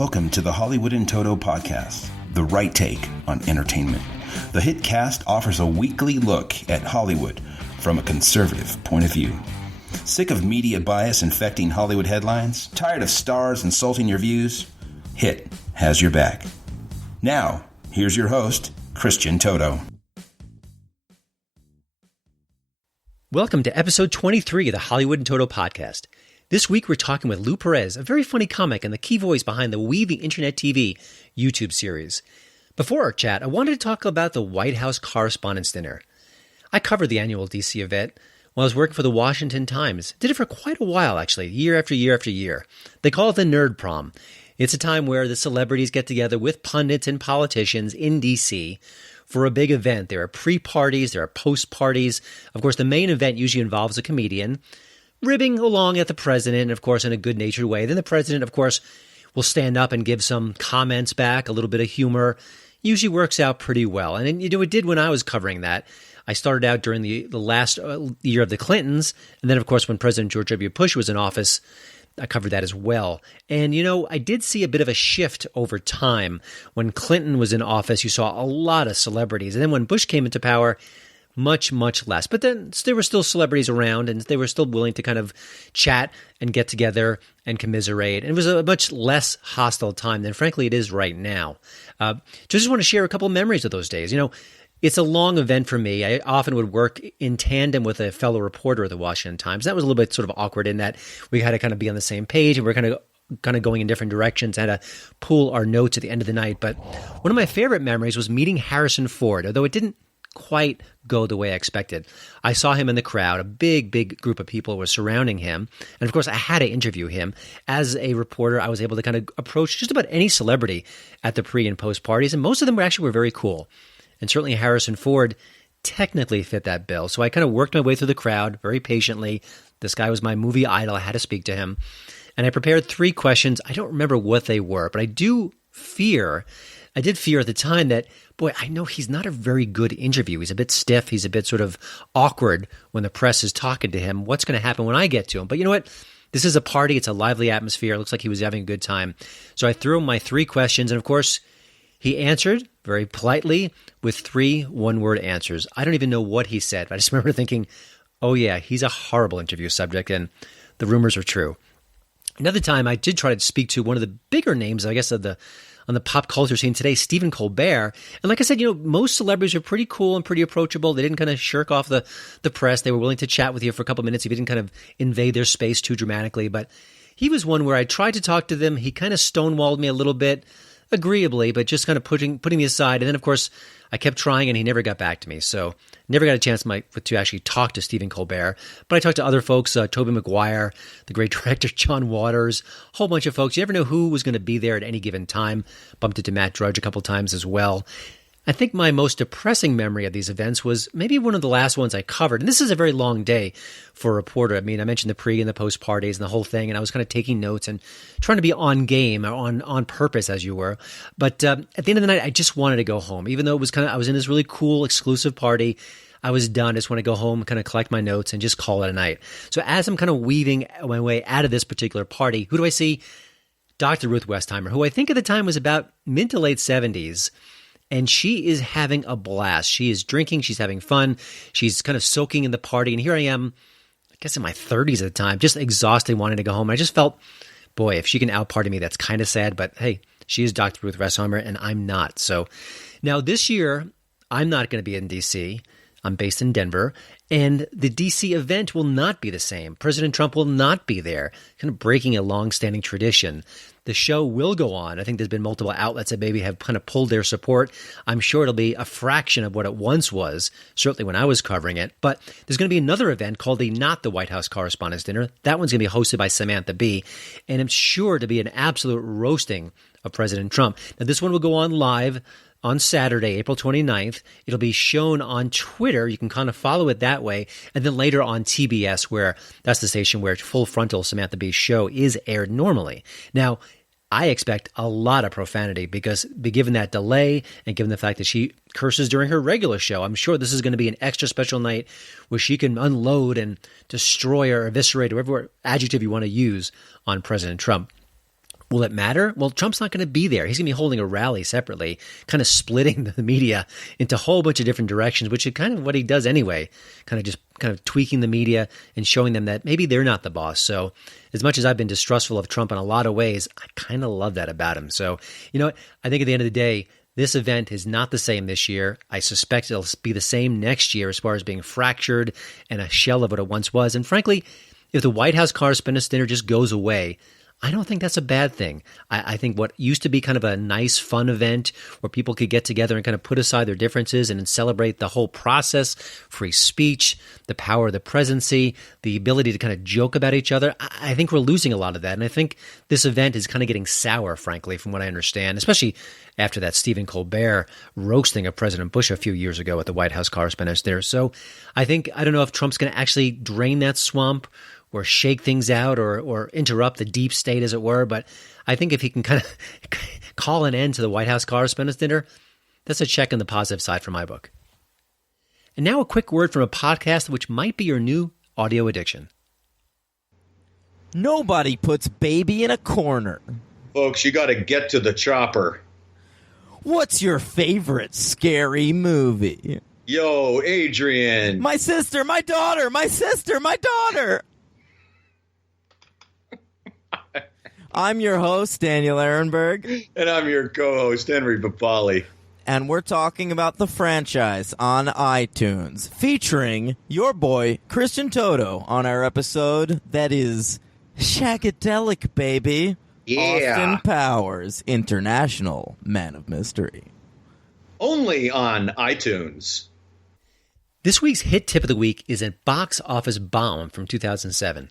Welcome to the Hollywood in Toto podcast, the right take on entertainment. The HiT cast offers a weekly look at Hollywood from a conservative point of view. Sick of media bias infecting Hollywood headlines? Tired of stars insulting your views? HiT has your back. Now, here's your host, Christian Toto. Welcome to episode 23 of the Hollywood in Toto podcast. This week we're talking with Lou Perez, a very funny comic and the key voice behind the We the Internet TV YouTube series. Before our chat, I wanted to talk about the White House Correspondents' Dinner. I covered the annual DC event while I was working for the Washington Times. Did it for quite a while, actually, year after year after year. They call it the Nerd Prom. It's a time where the celebrities get together with pundits and politicians in DC for a big event. There are pre-parties, there are post-parties. Of course, the main event usually involves a comedian ribbing along at the president, of course, in a good-natured way. Then the president, of course, will stand up and give some comments back, a little bit of humor. Usually works out pretty well. And, it did when I was covering that. I started out during the last year of the Clintons. And then, of course, when President George W. Bush was in office, I covered that as well. And, I did see a bit of a shift over time. When Clinton was in office, you saw a lot of celebrities. And then when Bush came into power, much, much less. But then there were still celebrities around, and they were still willing to kind of chat and get together and commiserate. And it was a much less hostile time than, frankly, it is right now. Just want to share a couple of memories of those days. It's a long event for me. I often would work in tandem with a fellow reporter of the Washington Times. That was a little bit sort of awkward in that we had to kind of be on the same page, and we're kind of going in different directions. I had to pool our notes at the end of the night. But one of my favorite memories was meeting Harrison Ford, although it didn't quite go the way I expected. I saw him in the crowd. A big, big group of people were surrounding him. And of course, I had to interview him. As a reporter, I was able to kind of approach just about any celebrity at the pre and post parties. And most of them were very cool. And certainly Harrison Ford technically fit that bill. So I kind of worked my way through the crowd very patiently. This guy was my movie idol. I had to speak to him. And I prepared 3 questions. I don't remember what they were, but I did fear at the time that, boy, I know he's not a very good interview. He's a bit stiff. He's a bit sort of awkward when the press is talking to him. What's going to happen when I get to him? But you know what? This is a party. It's a lively atmosphere. It looks like he was having a good time. So I threw him my 3 questions. And of course, he answered very politely with 3 one-word answers. I don't even know what he said. But I just remember thinking, oh yeah, he's a horrible interview subject. And the rumors are true. Another time I did try to speak to one of the bigger names, I guess, on the pop culture scene today, Stephen Colbert. And like I said, most celebrities are pretty cool and pretty approachable. They didn't kind of shirk off the press. They were willing to chat with you for a couple of minutes if you didn't kind of invade their space too dramatically. But he was one where I tried to talk to them. He kind of stonewalled me a little bit, agreeably, but just kind of putting me aside. And then, of course, I kept trying, and he never got back to me. So never got a chance to actually talk to Stephen Colbert. But I talked to other folks, Tobey Maguire, the great director John Waters, a whole bunch of folks. You never know who was going to be there at any given time. Bumped into Matt Drudge a couple times as well. I think my most depressing memory of these events was maybe one of the last ones I covered. And this is a very long day for a reporter. I mean, I mentioned the pre and the post parties and the whole thing, and I was kind of taking notes and trying to be on game, or on purpose, as you were. But at the end of the night, I just wanted to go home. Even though I was in this really cool, exclusive party, I was done. I just want to go home, kind of collect my notes, and just call it a night. So as I'm kind of weaving my way out of this particular party, who do I see? Dr. Ruth Westheimer, who I think at the time was about mid to late 70s. And she is having a blast. She is drinking. She's having fun. She's kind of soaking in the party. And here I am, I guess in my 30s at the time, just exhausted, wanting to go home. And I just felt, boy, if she can out-party me, that's kind of sad. But hey, she is Dr. Ruth Westheimer, and I'm not. So now this year, I'm not going to be in D.C. I'm based in Denver. And the D.C. event will not be the same. President Trump will not be there, kind of breaking a long-standing tradition. The show will go on. I think there's been multiple outlets that maybe have kind of pulled their support. I'm sure it'll be a fraction of what it once was, certainly when I was covering it. But there's going to be another event called the Not the White House Correspondents' Dinner. That one's going to be hosted by Samantha Bee, and it's sure to be an absolute roasting of President Trump. Now, this one will go on live on Saturday, April 29th. It'll be shown on Twitter. You can kind of follow it that way. And then later on TBS, where that's the station where Full Frontal Samantha Bee's show is aired normally. Now, I expect a lot of profanity because given that delay and given the fact that she curses during her regular show, I'm sure this is going to be an extra special night where she can unload and destroy or eviscerate, whatever adjective you want to use, on President Trump. Will it matter? Well, Trump's not going to be there. He's going to be holding a rally separately, kind of splitting the media into a whole bunch of different directions, which is kind of what he does anyway, kind of tweaking the media and showing them that maybe they're not the boss. So as much as I've been distrustful of Trump in a lot of ways, I kind of love that about him. So, you know what? I think at the end of the day, this event is not the same this year. I suspect it'll be the same next year as far as being fractured and a shell of what it once was. And frankly, if the White House Correspondents' Dinner just goes away, I don't think that's a bad thing. I think what used to be kind of a nice, fun event where people could get together and kind of put aside their differences and celebrate the whole process, free speech, the power of the presidency, the ability to kind of joke about each other, I think we're losing a lot of that. And I think this event is kind of getting sour, frankly, from what I understand, especially after that Stephen Colbert roasting of President Bush a few years ago at the White House Correspondents' Dinner. So I don't know if Trump's going to actually drain that swamp or shake things out or interrupt the deep state, as it were. But I think if he can kind of call an end to the White House Correspondents' Dinner, that's a check on the positive side for my book. And now a quick word from a podcast which might be your new audio addiction. Nobody puts baby in a corner. Folks, you got to get to the chopper. What's your favorite scary movie? Yo, Adrian. My sister, my daughter, my sister, my daughter. I'm your host, Daniel Ehrenberg. And I'm your co-host, Henry Papali. And we're talking about the franchise on iTunes, featuring your boy, Christian Toto, on our episode that is Shagadelic, baby. Yeah. Austin Powers, International Man of Mystery. Only on iTunes. This week's hit tip of the week is a box office bomb from 2007.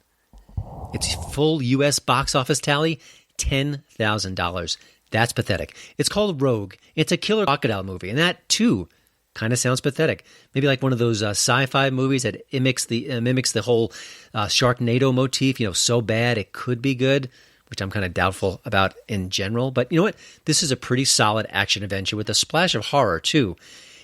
Its full U.S. box office tally, $10,000. That's pathetic. It's called Rogue. It's a killer crocodile movie, and that, too, kind of sounds pathetic. Maybe like one of those sci-fi movies that mimics the whole Sharknado motif, so bad it could be good, which I'm kind of doubtful about in general. But you know what? This is a pretty solid action adventure with a splash of horror, too.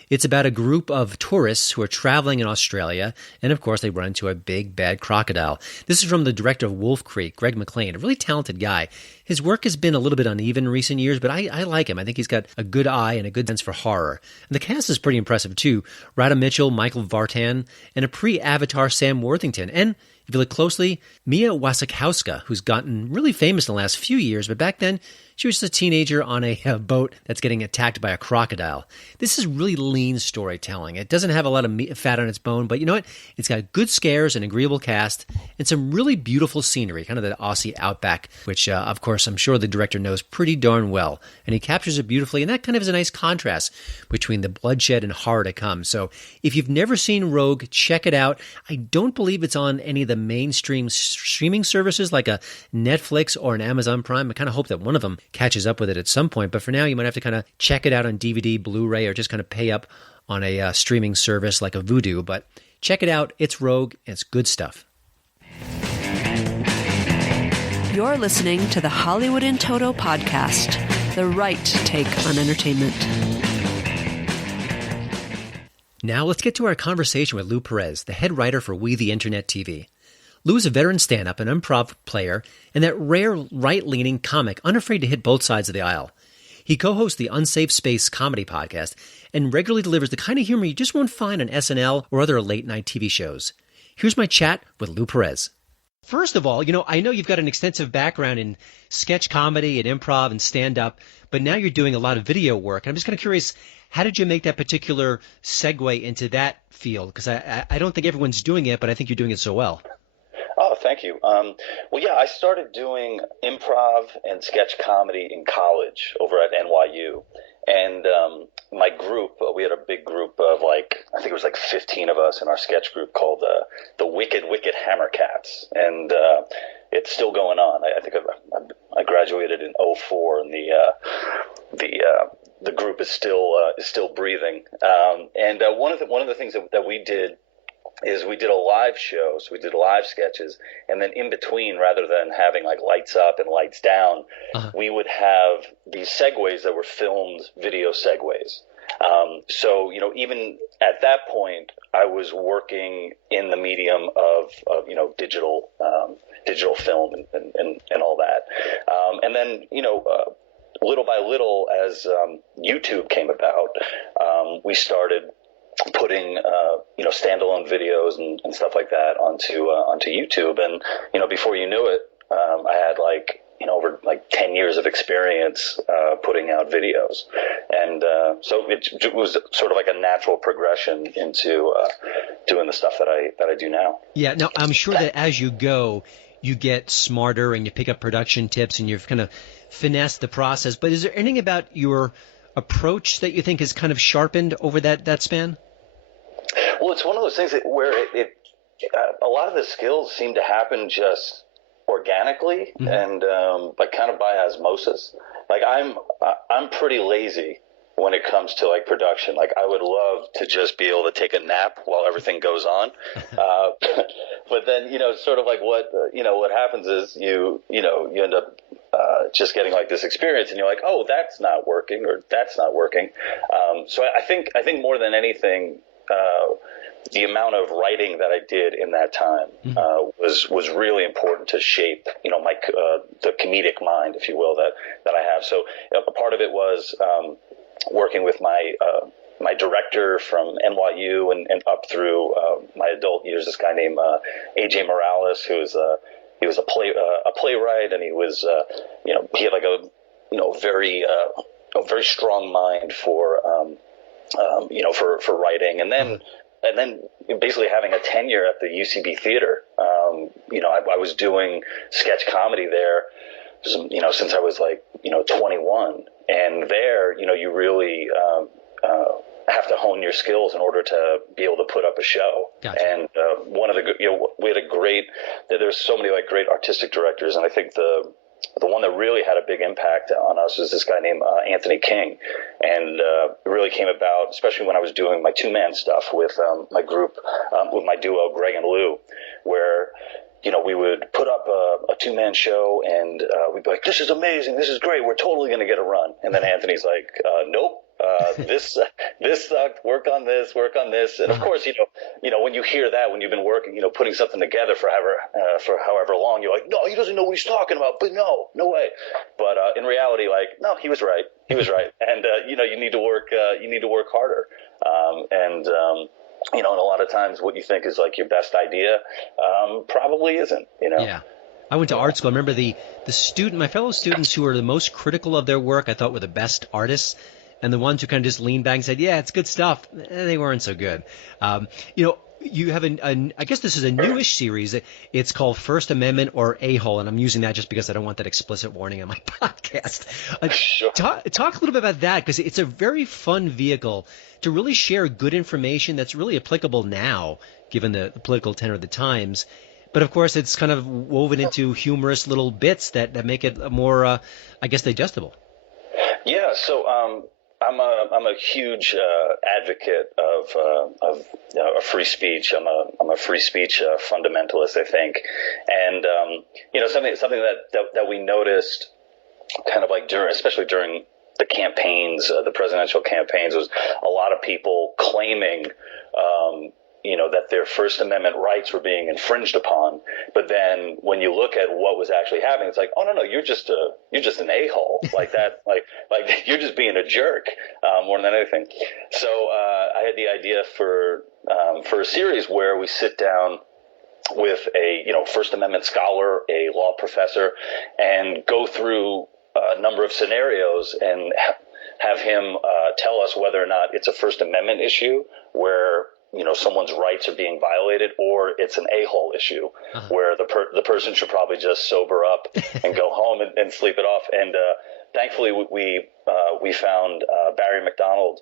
It's about a group of tourists who are traveling in Australia, and of course they run into a big, bad crocodile. This is from the director of Wolf Creek, Greg McLean, a really talented guy. His work has been a little bit uneven in recent years, but I like him. I think he's got a good eye and a good sense for horror. And the cast is pretty impressive, too. Radha Mitchell, Michael Vartan, and a pre-Avatar Sam Worthington. And if you look closely, Mia Wasikowska, who's gotten really famous in the last few years, but back then she was just a teenager on a boat that's getting attacked by a crocodile. This is really lean storytelling. It doesn't have a lot of fat on its bone, but you know what? It's got good scares, an agreeable cast, and some really beautiful scenery, kind of the Aussie outback, which, of course, I'm sure the director knows pretty darn well. And he captures it beautifully, and that kind of is a nice contrast between the bloodshed and horror to come. So if you've never seen Rogue, check it out. I don't believe it's on any of the mainstream streaming services like a Netflix or an Amazon Prime. I kind of hope that one of them catches up with it at some point. But for now, you might have to kind of check it out on DVD, Blu-ray, or just kind of pay up on a streaming service like a Vudu. But check it out. It's Rogue, and it's good stuff. You're listening to the Hollywood in Toto podcast, the right take on entertainment. Now let's get to our conversation with Lou Perez, the head writer for We the Internet TV. Lou is a veteran stand-up and improv player and that rare right-leaning comic unafraid to hit both sides of the aisle. He co-hosts the Unsafe Space comedy podcast and regularly delivers the kind of humor you just won't find on SNL or other late-night TV shows. Here's my chat with Lou Perez. First of all, I know you've got an extensive background in sketch comedy and improv and stand-up, but now you're doing a lot of video work. And I'm just kind of curious, how did you make that particular segue into that field? Because I don't think everyone's doing it, but I think you're doing it so well. Oh, thank you. I started doing improv and sketch comedy in college over at NYU. And my group, we had a big group of I think it was 15 of us in our sketch group called the Wicked Hammercats. And it's still going on. I think I graduated in 2004, and the group is still breathing. And one of the things that we did is we did a live show, so we did live sketches, and then in between, rather than having lights up and lights down, we would have these segues that were filmed video segues. So even at that point, I was working in the medium of digital digital film and all that. And then, little by little, as YouTube came about, we started putting standalone videos and stuff like that onto YouTube. And before you knew it, I had over 10 years of experience putting out videos, and so it was sort of like a natural progression into doing the stuff that I do now. Yeah. Now, I'm sure that as you go, you get smarter and you pick up production tips and you've kind of finessed the process. But is there anything about your approach that you think is kind of sharpened over that span? Well, it's one of those things where a lot of the skills seem to happen just organically and kind of by osmosis. I'm pretty lazy when it comes to production. I would love to just be able to take a nap while everything goes on. But then, sort of what happens is you end up just getting this experience, and you're like, oh, that's not working, or that's not working. So I think more than anything, the amount of writing that I did in that time was really important to shape, the comedic mind, if you will, that I have. So a part of it was working with my director from NYU and up through my adult years. This guy named AJ Morales, he was a playwright, and he was he had a very strong mind for writing, and then basically having a tenure at the UCB Theater. I was doing sketch comedy there, since I was 21, and there, you really have to hone your skills in order to be able to put up a show. Gotcha. And one of the, we had there's so many great artistic directors, and I think the one that really had a big impact on us was this guy named Anthony King. And it really came about, especially when I was doing my two-man stuff with my group, with my duo, Greg and Lou, where, we would put up a two-man show, and we'd be like, this is amazing, this is great, we're totally going to get a run. And then Anthony's like, nope. This sucked. Work on this. And of course, when you hear that, when you've been working, putting something together for however long, you're like, no, he doesn't know what he's talking about. But no way. But in reality, no, he was right. And you need to work. You need to work harder. And a lot of times, what you think is your best idea, probably isn't. Yeah. I went to art school. I remember my fellow students who were the most critical of their work, I thought were the best artists. And the ones who kind of just leaned back and said, yeah, it's good stuff, they weren't so good. You have I guess this is a newish series. It's called First Amendment or A-Hole, and I'm using that just because I don't want that explicit warning on my podcast. Sure. Talk a little bit about that, because it's a very fun vehicle to really share good information that's really applicable now, given the political tenor of the times. But of course, it's kind of woven into humorous little bits that make it more, I guess, digestible. Yeah. So I'm a huge advocate of free speech. I'm a free speech fundamentalist, I think, and something that we noticed kind of especially during the campaigns, the presidential campaigns, was a lot of people claiming that their First Amendment rights were being infringed upon. But then when you look at what was actually happening, it's oh no, you're just an a-hole like that, like you're just being a jerk more than anything. So I had the idea for a series where we sit down with a First Amendment scholar, a law professor, and go through a number of scenarios and have him tell us whether or not it's a First Amendment issue where someone's rights are being violated, or it's an a-hole issue where the person should probably just sober up and go home and sleep it off. And thankfully, we found Barry McDonald,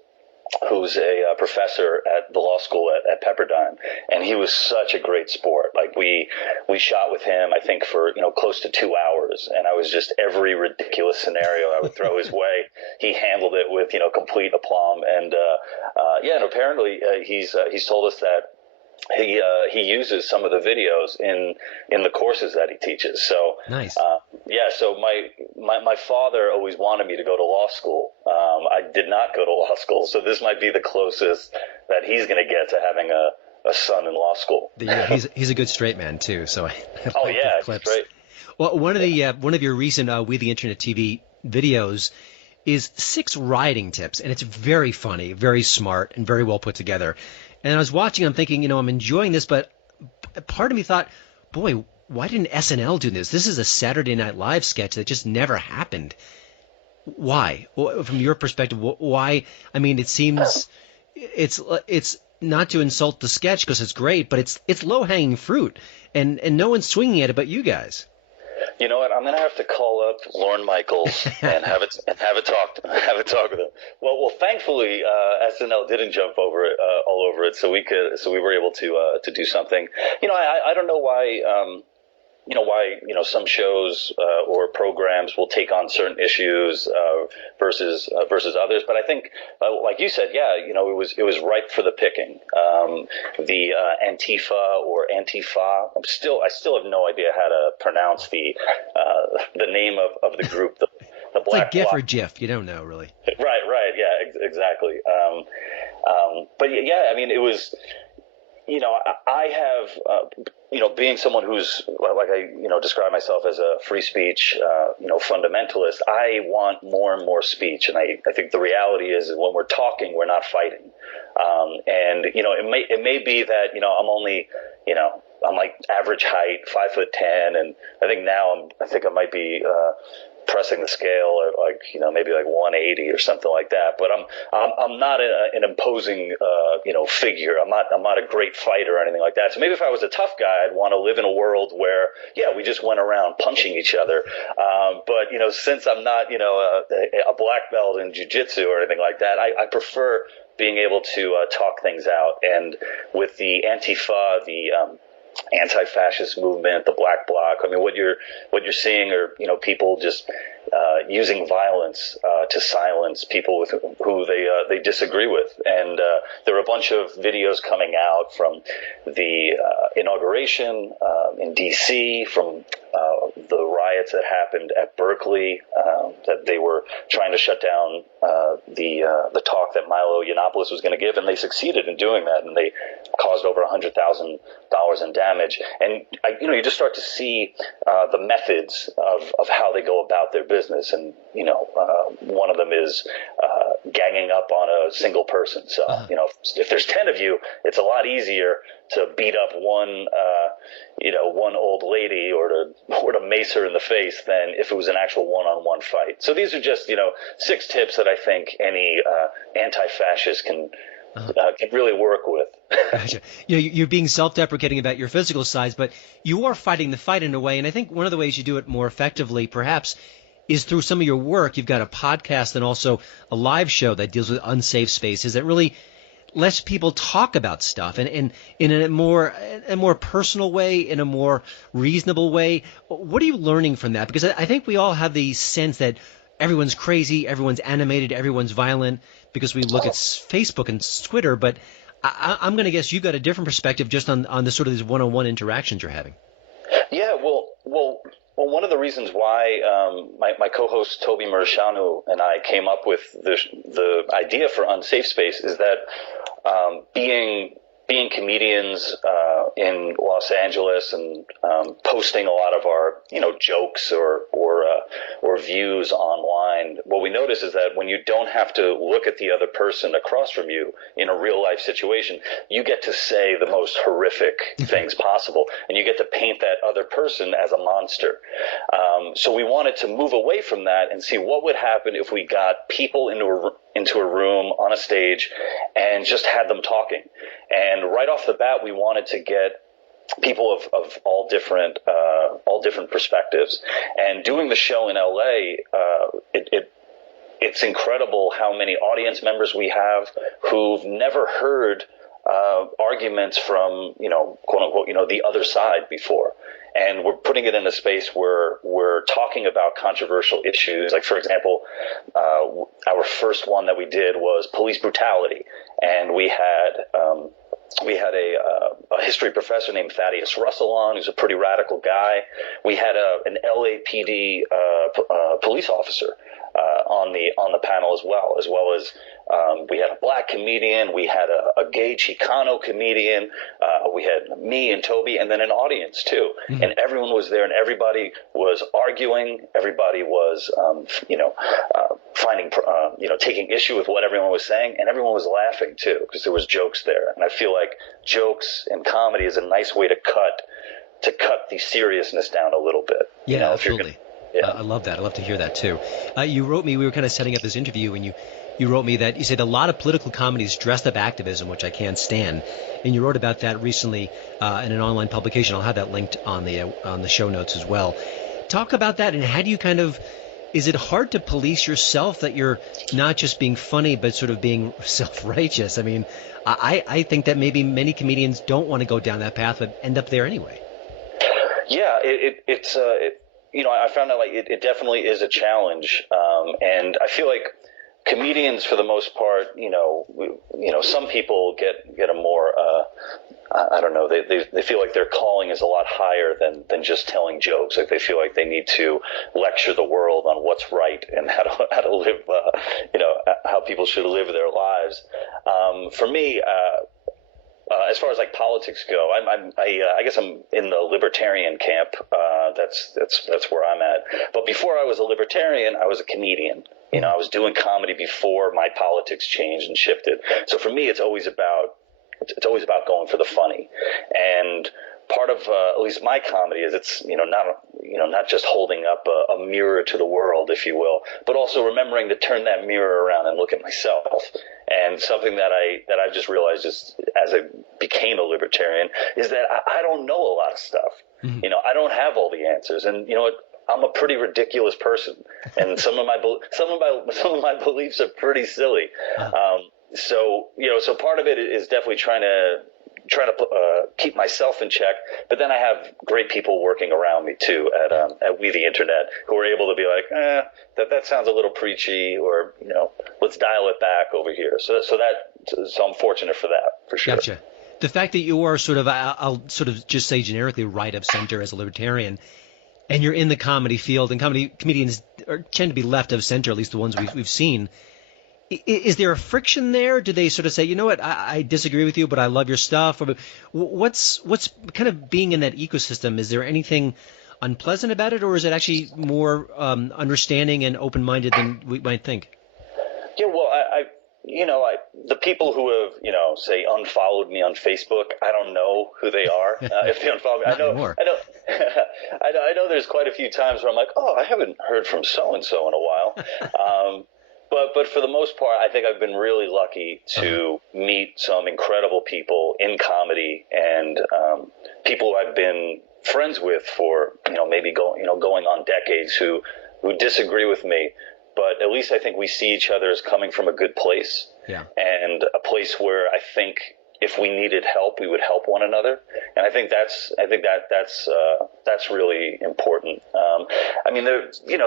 who's a professor at the law school at Pepperdine, and he was such a great sport. We shot with him, I think, for close to 2 hours, and I was just every ridiculous scenario I would throw his way, he handled it with complete aplomb. And and apparently he's told us that he uses some of the videos in the courses that he teaches. So nice. So my father always wanted me to go to law school. I did not go to law school, so this might be the closest that he's going to get to having a son in law school. Yeah, he's a good straight man too. So I Oh yeah, clips. great. Well, one of your recent We the Internet TV videos is 6 riding tips, and it's very funny, very smart, and very well put together. And I was watching, I'm thinking, I'm enjoying this, but part of me thought, boy, why didn't SNL do this? This is a Saturday Night Live sketch that just never happened. Why? From your perspective, why? I mean, it seems it's not to insult the sketch because it's great, but it's low-hanging fruit, and no one's swinging at it but you guys. You know what? I'm gonna have to call up Lorne Michaels and have a talk with him. Well, thankfully SNL didn't jump over it all over it, so we were able to do something. I don't know why. Why some shows or programs will take on certain issues versus others, but I think, like you said, it was ripe for the picking. The Antifa or Antifa, I still have no idea how to pronounce the name of the group. The It's Black like GIF Bloc. or GIF, you don't know really. Right, yeah, exactly. But yeah, I mean, it was. I have, being someone who's, like I, describe myself as a free speech, fundamentalist, I want more and more speech. And I think the reality is when we're talking, we're not fighting. And it may be that, I'm only, I'm like average height, 5'10", and I think now I might be, pressing the scale at maybe like 180 or something like that. But I'm not an imposing figure. I'm not a great fighter or anything like that. So maybe if I was a tough guy, I'd want to live in a world where we just went around punching each other. But since I'm not a black belt in jiu-jitsu or anything like that, I prefer being able to talk things out. And with the Antifa, the anti-fascist movement, the Black Bloc. I mean, what you're seeing are people just using violence to silence people with who they disagree with. And there are a bunch of videos coming out from the inauguration in D.C., from the riots that happened at Berkeley, that they were trying to shut down the talk that Milo Yiannopoulos was going to give, and they succeeded in doing that, and they caused over $100,000 in damage. And you just start to see the methods of how they go about their business, and one of them is ganging up on a single person. So if there's 10 of you, it's a lot easier to beat up one old lady or to mace her in the face than if it was an actual one-on-one fight. So these are just 6 tips that I think any anti-fascist can really work with. Gotcha. You're being self-deprecating about your physical size, but you are fighting the fight in a way, and I think one of the ways you do it more effectively, perhaps, is through some of your work. You've got a podcast and also a live show that deals with unsafe spaces that really lets people talk about stuff and in a more personal way, in a more reasonable way. What are you learning from that? Because I think we all have the sense that everyone's crazy, everyone's animated, everyone's violent because we look at Facebook and Twitter, but I'm going to guess you've got a different perspective just on the sort of these one-on-one interactions you're having. Yeah, well, one of the reasons why my co-host Toby Murashanu and I came up with the idea for Unsafe Space is that being comedians in Los Angeles and posting a lot of our jokes or views online, what we notice is that when you don't have to look at the other person across from you in a real life situation, you get to say the most horrific things possible, and you get to paint that other person as a monster. So we wanted to move away from that and see what would happen if we got people into a room on a stage and just had them talking. And right off the bat, we wanted to get people of all different perspectives. And doing the show in LA, it's incredible how many audience members we have who've never heard arguments from quote unquote the other side before. And we're putting it in a space where we're talking about controversial issues. Like, for example, our first one that we did was police brutality, and we had a history professor named Thaddeus Russell on, who's a pretty radical guy. We had an LAPD police officer on the panel as well as We had a black comedian. We had a gay Chicano comedian. We had me and Toby, and then an audience too. Mm-hmm. And everyone was there, and everybody was arguing. Everybody was, taking issue with what everyone was saying, and everyone was laughing too because there was jokes there. And I feel like jokes in comedy is a nice way to cut the seriousness down a little bit. Yeah, absolutely. I love that. I love to hear that too. You wrote me, we were kind of setting up this interview, and you wrote me that you said a lot of political comedies dressed up activism, which I can't stand. And you wrote about that recently in an online publication. I'll have that linked on the show notes as well. Talk about that, and how do you is it hard to police yourself that you're not just being funny but sort of being self-righteous? I mean, I think that maybe many comedians don't want to go down that path but end up there anyway. Yeah, I found out it definitely is a challenge, and I feel like comedians, for the most part, some people get a more, I don't know, they feel like their calling is a lot higher than just telling jokes. Like they feel like they need to lecture the world on what's right and how to live, how people should live their lives. For me, as far as like politics go, I guess I'm in the libertarian camp. That's where I'm at. But before I was a libertarian, I was a comedian. I was doing comedy before my politics changed and shifted. So for me, it's always about going for the funny. And part of at least my comedy is it's not just holding up a mirror to the world, if you will, but also remembering to turn that mirror around and look at myself. And something that I've just realized as I became a libertarian is that I don't know a lot of stuff. Mm-hmm. I don't have all the answers, and you know what? I'm a pretty ridiculous person, and some of my beliefs are pretty silly. So part of it is definitely trying to keep myself in check. But then I have great people working around me too at We the Internet who are able to be like, that sounds a little preachy, or let's dial it back over here. So I'm fortunate for that, for sure. Gotcha. The fact that you are sort of, I'll sort of just say generically right of center as a libertarian, and you're in the comedy field, and comedians tend to be left of center, at least the ones we've seen. Is there a friction there? Do they sort of say, you know what, I disagree with you, but I love your stuff? Or what's kind of being in that ecosystem? Is there anything unpleasant about it, or is it actually more understanding and open-minded than we might think? Yeah, well, the people who have, say, unfollowed me on Facebook, I don't know who they are. If they unfollow me, I know there's quite a few times where I'm like, oh, I haven't heard from so-and-so in a while. But for the most part, I think I've been really lucky to meet some incredible people in comedy, and people who I've been friends with for, maybe going on decades who disagree with me. But at least I think we see each other as coming from a good place, and a place where I think if we needed help, we would help one another. And I think that's really important.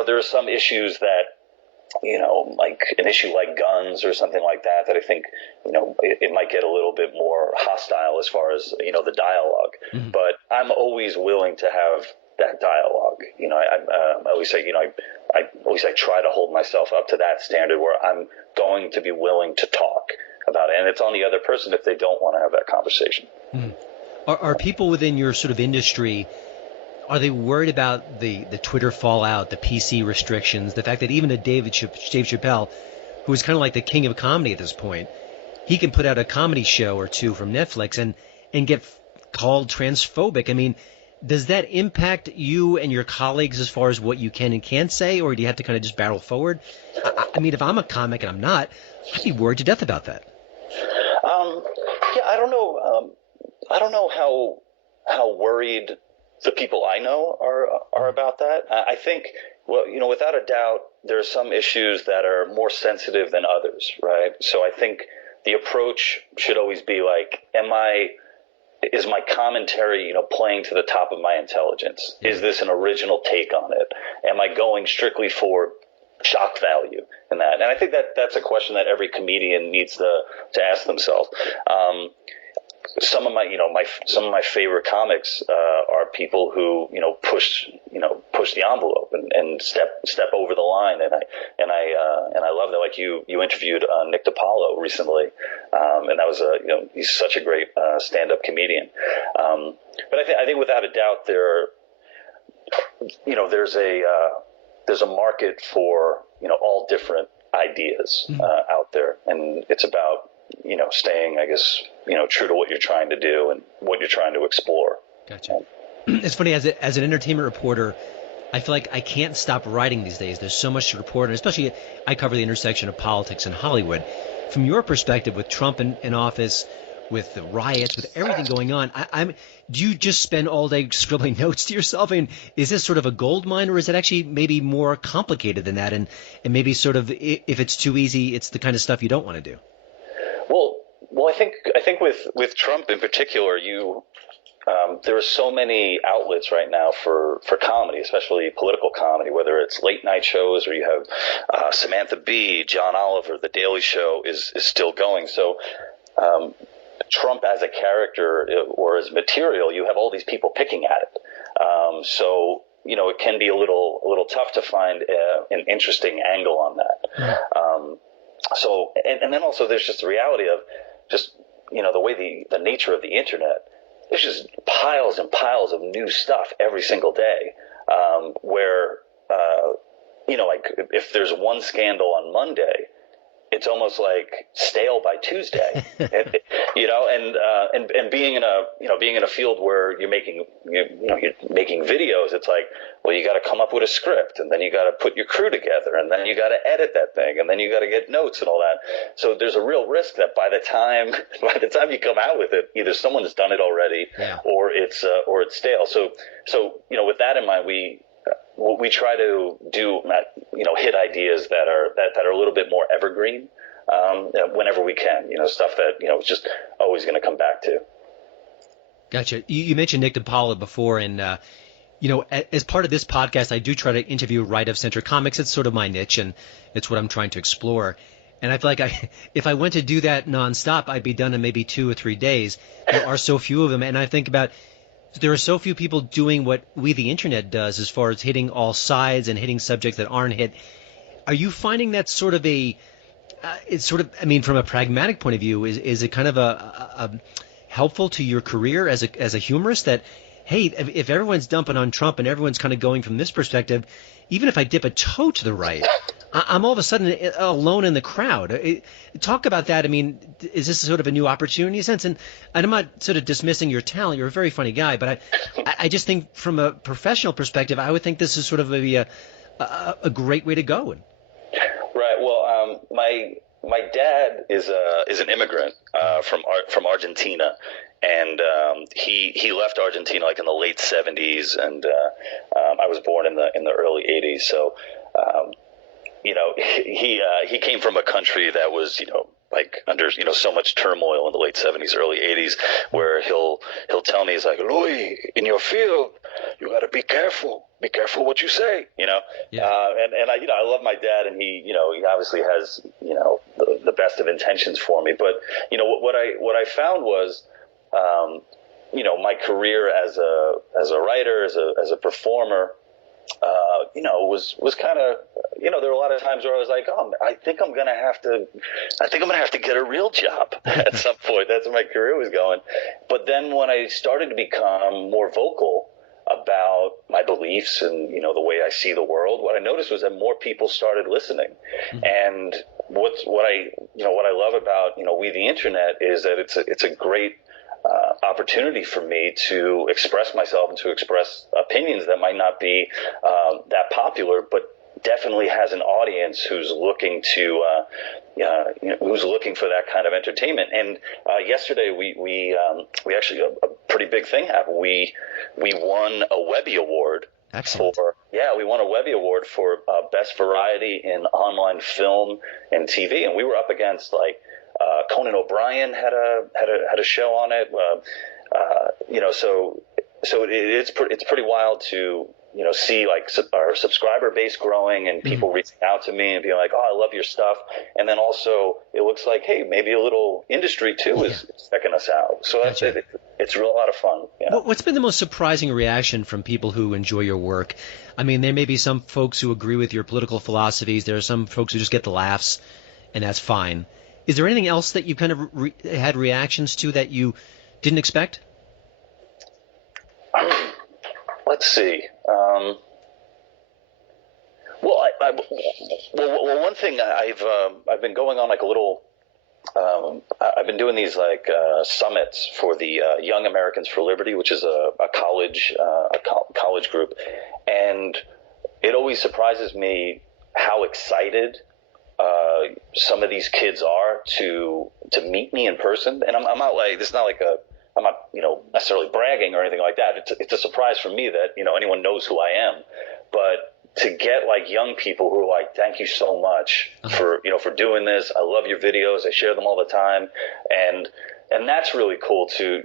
There are some issues that, like an issue like guns or something like that I think, it might get a little bit more hostile as far as, the dialogue. Mm-hmm. But I'm always willing to have that dialogue. I always say, I try to hold myself up to that standard where I'm going to be willing to talk about it. And it's on the other person if they don't want to have that conversation. Mm-hmm. Are people within your sort of industry, are they worried about the Twitter fallout, the PC restrictions, the fact that even a Dave Chappelle, who is kind of like the king of comedy at this point, he can put out a comedy show or two from Netflix and get called transphobic? I mean, does that impact you and your colleagues as far as what you can and can't say, or do you have to kind of just barrel forward? I mean, if I'm a comic and I'm not, I'd be worried to death about that. I don't know. I don't know how worried the people I know are about that. I think, without a doubt, there are some issues that are more sensitive than others, right? So I think the approach should always be like, is my commentary, playing to the top of my intelligence? Is this an original take on it? Am I going strictly for shock value in that? And I think that's a question that every comedian needs to ask themselves. Some of my favorite comics are people who push push the envelope and step over the line. And I love that. Like you interviewed Nick DiPaolo recently, and that was he's such a great stand-up comedian. But I think without a doubt there's a market for all different ideas out there, and it's about staying, I guess, true to what you're trying to do and what you're trying to explore. Gotcha. It's funny, as an entertainment reporter, I feel like I can't stop writing these days. There's so much to report, and especially I cover the intersection of politics and Hollywood. From your perspective, with Trump in office, with the riots, with everything going on, do you just spend all day scribbling notes to yourself? I mean, is this sort of a gold mine, or is it actually maybe more complicated than that? And maybe sort of, if it's too easy, it's the kind of stuff you don't want to do. Well, I think with Trump in particular, there are so many outlets right now for comedy, especially political comedy, whether it's late night shows or you have Samantha Bee, John Oliver, The Daily Show is still going. So Trump as a character or as material, you have all these people picking at it. So it can be a little tough to find an interesting angle on that. So and then also there's just the reality of just the way the nature of the internet. There's just piles and piles of new stuff every single day, where, like if there's one scandal on Monday, it's almost like stale by Tuesday, and being in a field where you're making videos, it's like, well, you got to come up with a script, and then you got to put your crew together, and then you got to edit that thing, and then you got to get notes and all that. So there's a real risk that by the time you come out with it, either someone's done it already, or it's stale. So with that in mind, we try to do hit ideas that are a little bit more evergreen whenever we can. Stuff that it's just always going to come back to. Gotcha. You mentioned Nick DiPaolo before, and as part of this podcast, I do try to interview right-of-center comics. It's sort of my niche, and it's what I'm trying to explore. And I feel like if I went to do that nonstop, I'd be done in maybe 2 or 3 days. There are so few of them, and I think about there are so few people doing what the internet does as far as hitting all sides and hitting subjects that aren't hit. Are you finding that sort of from a pragmatic point of view, is it kind of a helpful to your career as a humorist that, hey, if everyone's dumping on Trump and everyone's kind of going from this perspective, even if I dip a toe to the right, I'm all of a sudden alone in the crowd. Talk about that. I mean, is this sort of a new opportunity in a sense? And I'm not sort of dismissing your talent. You're a very funny guy, but I just think from a professional perspective, I would think this is sort of maybe a great way to go. Right. Well, my dad is an immigrant from Argentina. And he left Argentina like in the late 70s, and I was born in the early 80s. So he came from a country that was like under so much turmoil in the late 70s, early 80s, where he'll tell me, he's like, Louis, in your field, you got to be careful what you say, Yeah. And I love my dad, and he obviously has the best of intentions for me, but what I found was. My career as a writer, as a performer, was kind of, there were a lot of times where I was like, oh, I think I'm gonna have to get a real job at some point. That's where my career was going. But then when I started to become more vocal about my beliefs and the way I see the world, what I noticed was that more people started listening. Mm-hmm. And what I love about We the Internet is that it's a great opportunity for me to express myself and to express opinions that might not be that popular, but definitely has an audience who's looking for that kind of entertainment. And yesterday we actually a pretty big thing happened. We won a Webby Award. Excellent. We won a Webby Award for best variety in online film and TV, and we were up against like. Conan O'Brien had a show on it, so it's pretty wild to see like our subscriber base growing and people reaching out to me and being like, oh, I love your stuff. And then also it looks like, hey, maybe a little industry too is checking us out. So that's Gotcha. it's a lot of fun. Yeah. What's been the most surprising reaction from people who enjoy your work? I mean, there may be some folks who agree with your political philosophies. There are some folks who just get the laughs, and that's fine. Is there anything else that you kind of had reactions to that you didn't expect? Let's see. Well, one thing I've been going on like a little. I've been doing these like summits for the Young Americans for Liberty, which is a college group, and it always surprises me how excited some of these kids are to meet me in person. And I'm not like, this is not like I'm not necessarily bragging or anything like that. It's a surprise for me that anyone knows who I am, but to get like young people who are like, thank you so much for doing this. I love your videos. I share them all the time. And that's really cool to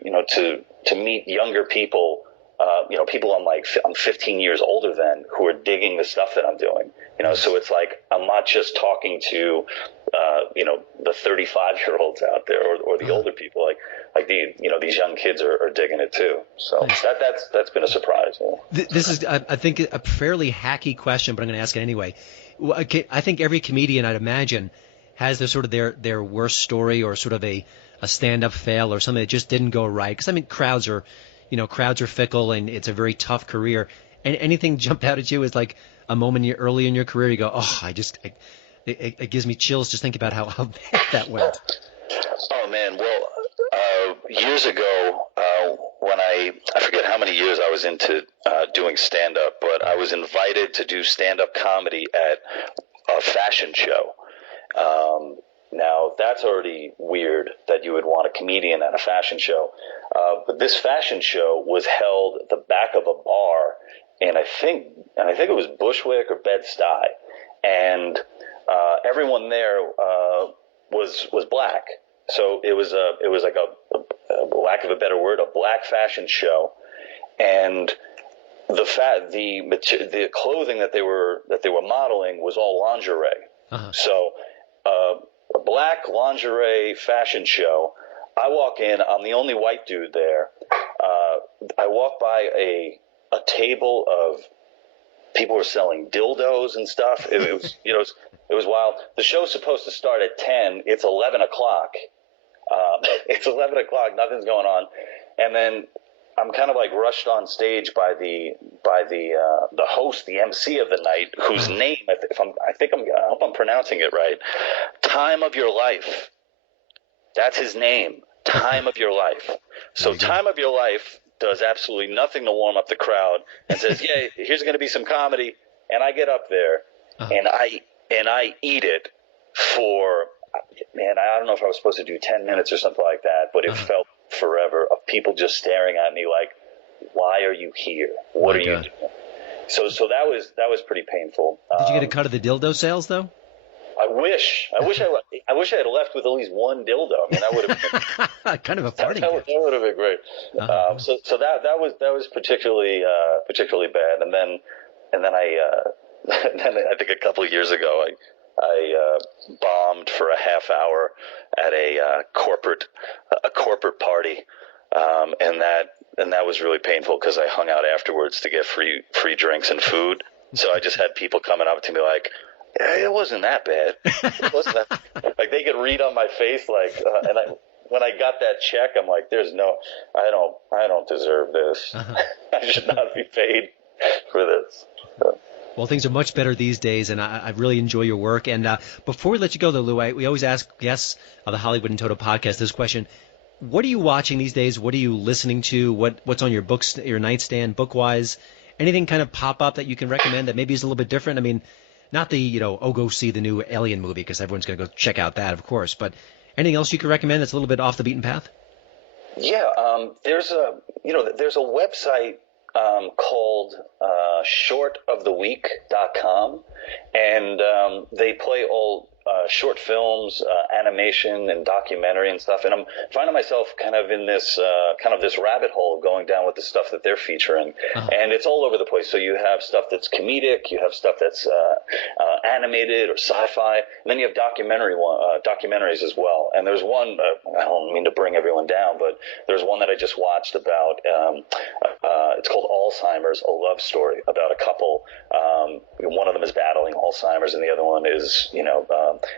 meet younger people, people I'm 15 years older than, who are digging the stuff that I'm doing, so it's like, I'm not just talking to, the 35-year-olds out there or the older people, like these young kids are digging it too. So that's been a surprise. Yeah. This is, I think, a fairly hacky question, but I'm going to ask it anyway. I think every comedian, I'd imagine, has their worst story or sort of a stand-up fail or something that just didn't go right. Because I mean, crowds are fickle, and it's a very tough career. And anything jump out at you as like a moment early in your career, you go, oh, it gives me chills just thinking about how bad that went. Oh man, well, years ago, when I forget how many years I was into doing stand-up, but I was invited to do stand-up comedy at a fashion show. Now, that's already weird that you would want a comedian at a fashion show. But this fashion show was held at the back of a bar, and I think it was Bushwick or Bed-Stuy, and everyone there was black. So it was like a lack of a better word, a black fashion show, and the clothing that they were modeling was all lingerie. Uh-huh. So a black lingerie fashion show. I walk in. I'm the only white dude there. I walk by a table of people who are selling dildos and stuff. It was it was wild. The show's supposed to start at 10. It's 11 o'clock. It's 11 o'clock. Nothing's going on, and then I'm kind of like rushed on stage by the host, the MC of the night, whose name I hope I'm pronouncing it right. Time of Your Life. That's his name. Time of Your Life. So Time of Your Life does absolutely nothing to warm up the crowd and says, "Yeah, here's going to be some comedy," and I get up there and I eat it for, man, I don't know if I was supposed to do 10 minutes or something like that, but it felt forever of people just staring at me like, why are you here? What are you doing? So that was pretty painful. Did you get a cut of the dildo sales though? I wish I had left with at least one dildo. I mean, that would have been kind of a party. That would have been great. So that was particularly bad. And then I think a couple of years ago I bombed for a half hour at a corporate party, and that was really painful because I hung out afterwards to get free drinks and food. So I just had people coming up to me like, it wasn't that bad. It wasn't that like they could read on my face like, when I got that check, I'm like, I don't deserve this. I should not be paid for this. Well, things are much better these days, and I really enjoy your work. And before we let you go, though, Lou, we always ask guests of the Hollywood in Toto podcast this question. What are you watching these days? What are you listening to? What's on your books, your nightstand, book-wise? Anything kind of pop up that you can recommend that maybe is a little bit different? I mean, not the, go see the new Alien movie, because everyone's going to go check out that, of course. But anything else you can recommend that's a little bit off the beaten path? Yeah, there's a website called shortoftheweek.com, and they play short films, animation, and documentary and stuff. And I'm finding myself kind of in this this rabbit hole going down with the stuff that they're featuring, and it's all over the place. So you have stuff that's comedic, you have stuff that's animated or sci-fi, and then you have documentaries as well. And there's one, I don't mean to bring everyone down, but there's one that I just watched about. It's called Alzheimer's: A Love Story, about a couple. One of them is battling Alzheimer's, and the other one is,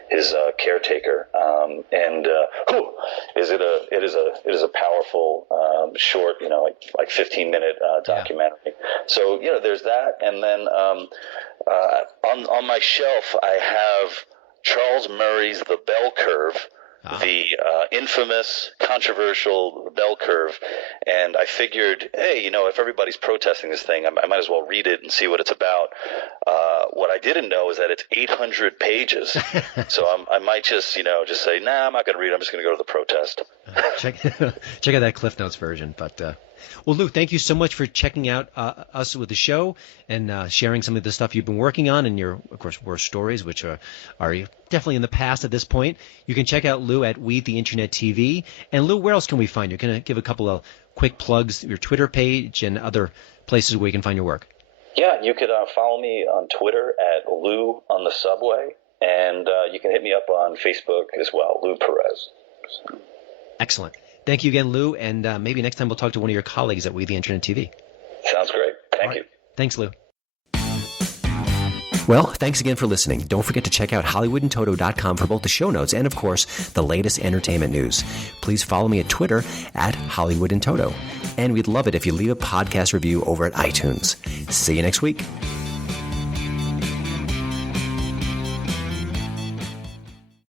his caretaker. It is a powerful short, like 15-minute documentary. Yeah. So there's that, and then on my shelf I have Charles Murray's The Bell Curve. The infamous, controversial Bell Curve. And I figured, hey, if everybody's protesting this thing, I might as well read it and see what it's about. What I didn't know is that it's 800 pages. So I might just say, nah, I'm not going to read it. I'm just going to go to the protest. Check out that Cliff Notes version. But well, Lou, thank you so much for checking out us with the show and sharing some of the stuff you've been working on and your, of course, worst stories, which are definitely in the past at this point. You can check out Lou at We the Internet TV. And Lou, where else can we find you? Can I give a couple of quick plugs, your Twitter page and other places where you can find your work? Yeah, you could follow me on Twitter at Lou on the Subway, and you can hit me up on Facebook as well, Lou Perez. So. Excellent. Thank you again, Lou, and maybe next time we'll talk to one of your colleagues at We the Internet TV. Sounds great. Thank you. Thanks, Lou. Well, thanks again for listening. Don't forget to check out HollywoodandToto.com for both the show notes and, of course, the latest entertainment news. Please follow me at Twitter at HollywoodandToto. And we'd love it if you leave a podcast review over at iTunes. See you next week.